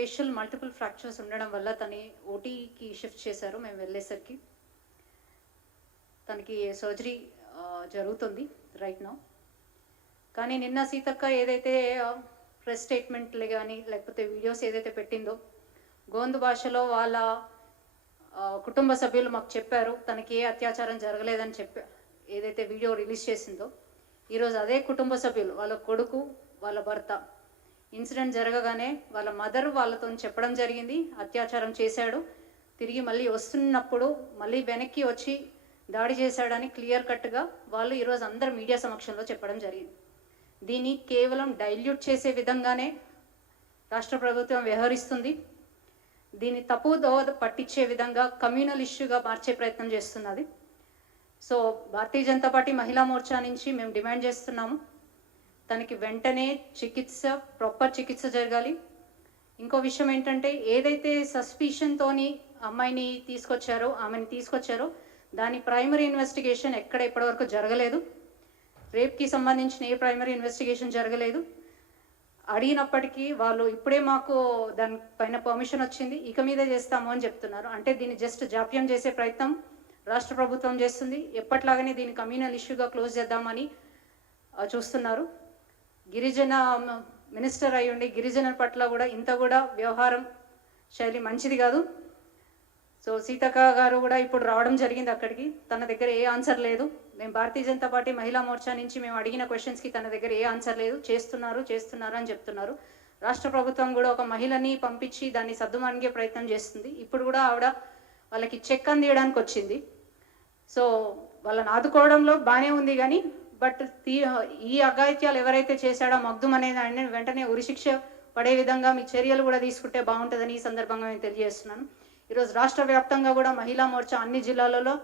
Facial multiple fractures ఉండడం వల్ల తని ఓటీకి షిఫ్ట్ చేశారు. మేము వెళ్ళేసరికి తనకి సర్జరీ జరుగుతుంది రైట్ నౌ. కానీ నిన్న సీతక్క ఏదైతే ప్రెస్ స్టేట్మెంట్లు కానీ లేకపోతే వీడియోస్ ఏదైతే పెట్టిందో గోండు భాషలో వాళ్ళ కుటుంబ సభ్యులు మాకు చెప్పారు తనకి ఏ అత్యాచారం జరగలేదని ఏదైతే వీడియో రిలీజ్ చేసిందో ఈరోజు అదే కుటుంబ సభ్యులు వాళ్ళ కొడుకు వాళ్ళ భర్త ఇన్సిడెంట్ జరగగానే వాళ్ళ మదర్ వాళ్ళతో చెప్పడం జరిగింది అత్యాచారం చేశాడు, తిరిగి మళ్ళీ వస్తున్నప్పుడు మళ్ళీ వెనక్కి వచ్చి దాడి చేశాడని క్లియర్ కట్గా వాళ్ళు ఈరోజు అందరు మీడియా సమక్షంలో చెప్పడం జరిగింది. దీన్ని కేవలం డైల్యూట్ చేసే విధంగానే రాష్ట్ర ప్రభుత్వం వ్యవహరిస్తుంది. దీన్ని తప్పుదో పట్టించే విధంగా కమ్యూనల్ ఇష్యూగా మార్చే ప్రయత్నం చేస్తున్నది. సో భారతీయ జనతా పార్టీ మహిళా మోర్చా నుంచి మేము డిమాండ్ చేస్తున్నాము తనకి వెంటనే ప్రాపర్ చికిత్స జరగాలి. ఇంకో విషయం ఏంటంటే ఏదైతే సస్పిషన్తోని అమ్మాయిని ఆమెని తీసుకొచ్చారో దాని ప్రైమరీ ఇన్వెస్టిగేషన్ ఎక్కడ ఇప్పటివరకు జరగలేదు. రేప్కి సంబంధించిన ఏ ప్రైమరీ ఇన్వెస్టిగేషన్ జరగలేదు. అడిగినప్పటికీ వాళ్ళు ఇప్పుడే మాకు దానిపైన పర్మిషన్ వచ్చింది ఇక మీదే చేస్తాము అని చెప్తున్నారు. అంటే దీన్ని జస్ట్ జాప్యం చేసే ప్రయత్నం రాష్ట్ర ప్రభుత్వం చేస్తుంది. ఎప్పట్లాగానే దీన్ని కమ్యూనల్ ఇష్యూగా క్లోజ్ చేద్దామని చూస్తున్నారు. గిరిజన మినిస్టర్ అయ్యుండి గిరిజనుల పట్ల కూడా ఇంత కూడా వ్యవహారం శైలి మంచిది కాదు. సో సీతక్క గారు కూడా ఇప్పుడు రావడం జరిగింది అక్కడికి. తన దగ్గర ఏ ఆన్సర్ లేదు. మేము భారతీయ జనతా పార్టీ మహిళా మోర్చా నుంచి మేము అడిగిన క్వశ్చన్స్కి తన దగ్గర ఏ ఆన్సర్ లేదు. చేస్తున్నారు అని చెప్తున్నారు. రాష్ట్ర ప్రభుత్వం కూడా ఒక మహిళని పంపించి దాన్ని సర్దుమణిగే ప్రయత్నం చేస్తుంది. ఇప్పుడు కూడా ఆవిడ వాళ్ళకి చెక్ అందియడానికి వచ్చింది. సో వాళ్ళని ఆదుకోవడంలో బాగానే ఉంది కానీ బట్ ఈ అఘాయిత్యాలు ఎవరైతే చేశాడో మగ్దుమ్ అనేది ఆయన వెంటనే ఉరిశిక్ష పడే విధంగా మీ చర్యలు కూడా తీసుకుంటే బాగుంటుందని ఈ సందర్భంగా నేను తెలియజేస్తున్నాను. ఈరోజు రాష్ట్ర వ్యాప్తంగా కూడా మహిళా మోర్చా అన్ని జిల్లాలలో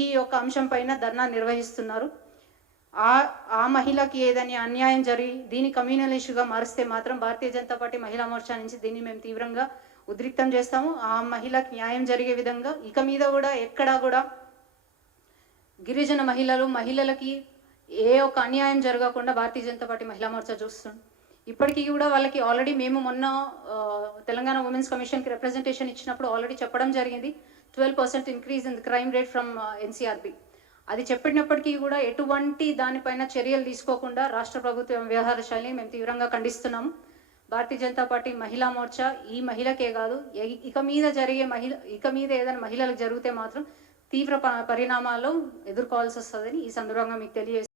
ఈ యొక్క అంశం పైన ధర్నా నిర్వహిస్తున్నారు. ఆ మహిళకి ఏదని అన్యాయం జరిగి దీన్ని కమ్యూనల్ ఇష్యూగా మారిస్తే మాత్రం భారతీయ జనతా పార్టీ మహిళా మోర్చా నుంచి దీన్ని మేము తీవ్రంగా ఉద్రిక్తం చేస్తాము. ఆ మహిళకి న్యాయం జరిగే విధంగా ఇక మీద కూడా ఎక్కడా కూడా గిరిజన మహిళలకి ఏ ఒక్క అన్యాయం జరగకుండా భారతీయ జనతా పార్టీ మహిళా మోర్చా చూస్తుంది. ఇప్పటికీ కూడా వాళ్ళకి ఆల్రెడీ మేము మొన్న తెలంగాణ ఉమెన్స్ కమిషన్కి రిప్రజెంటేషన్ ఇచ్చినప్పుడు ఆల్రెడీ చెప్పడం జరిగింది 12% increase in the crime rate from NCRB. అది చెప్పినప్పటికీ కూడా ఎటువంటి దానిపైన చర్యలు తీసుకోకుండా రాష్ట్ర ప్రభుత్వం వ్యవహార శైలిని మేము తీవ్రంగా ఖండిస్తున్నాము. భారతీయ జనతా పార్టీ మహిళా మోర్చా ఈ మహిళకే కాదు ఇక మీద ఏదైనా మహిళలకు జరిగితే మాత్రం తీవ్ర పరిణామాలు ఎదుర్కోవాల్సి వస్తుందని ఈ సందర్భంగా మీకు తెలియజేస్తాను.